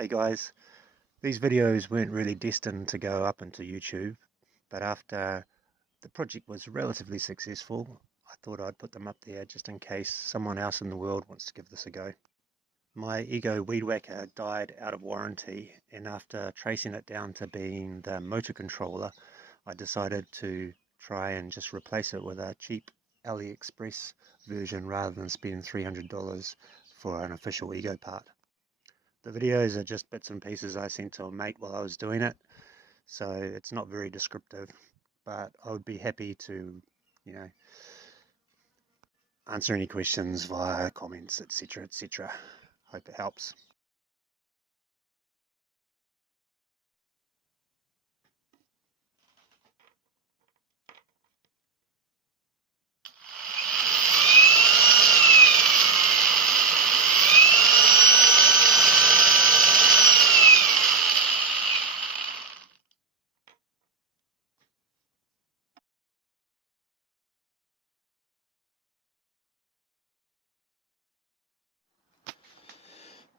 Hey guys, these videos weren't really destined to go up into YouTube, but after the project was relatively successful, I thought I'd put them up there just in case someone else in the world wants to give this a go. My Ego Weed Whacker died out of warranty, and after tracing it down to being the motor controller, I decided to try and just replace it with a cheap AliExpress version rather than spending $300 for an official Ego part. The videos are just bits and pieces I sent to a mate while I was doing it, so it's not very descriptive, but I would be happy to, answer any questions via comments, etc., etc. Hope it helps.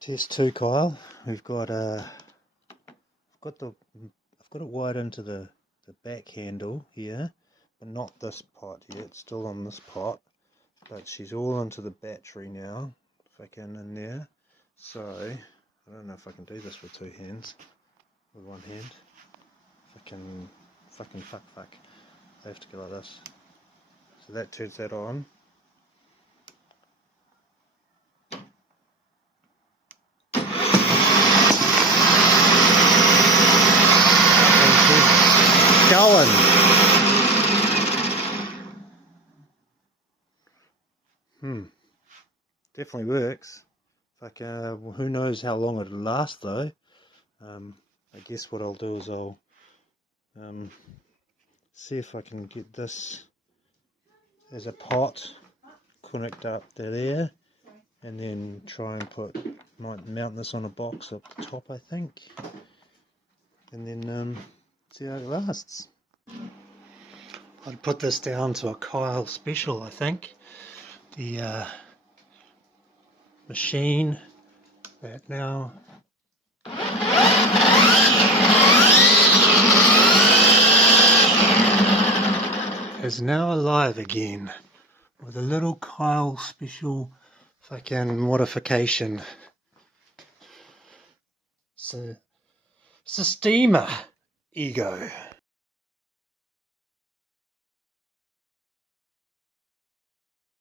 Test 2, Kyle. I've got it wired into the back handle here, but not this pot yet. It's still on this pot, but she's all into the battery now. If I can in there. So I don't know if I can do this with two hands, with one hand. If I can fuck. I have to go like this. So that turns that on. Going. Definitely works. Well, who knows how long it'll last though. I guess what I'll do is I'll see if I can get this as a pot, connect up to there, and then try and mount this on a box up the top, I think, and then see how it lasts. I'd put this down to a Kyle special, I think. The machine that now is now alive again with a little Kyle special fucking modification. So it's a steamer Ego.